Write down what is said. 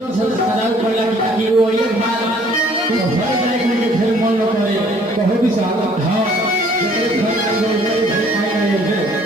संस्कार पड़ला कि वो ये बात तो हर लाइक में फिर मन लो करे कहो भी साल हां ये फिर कर दो ये फिर आएगा ये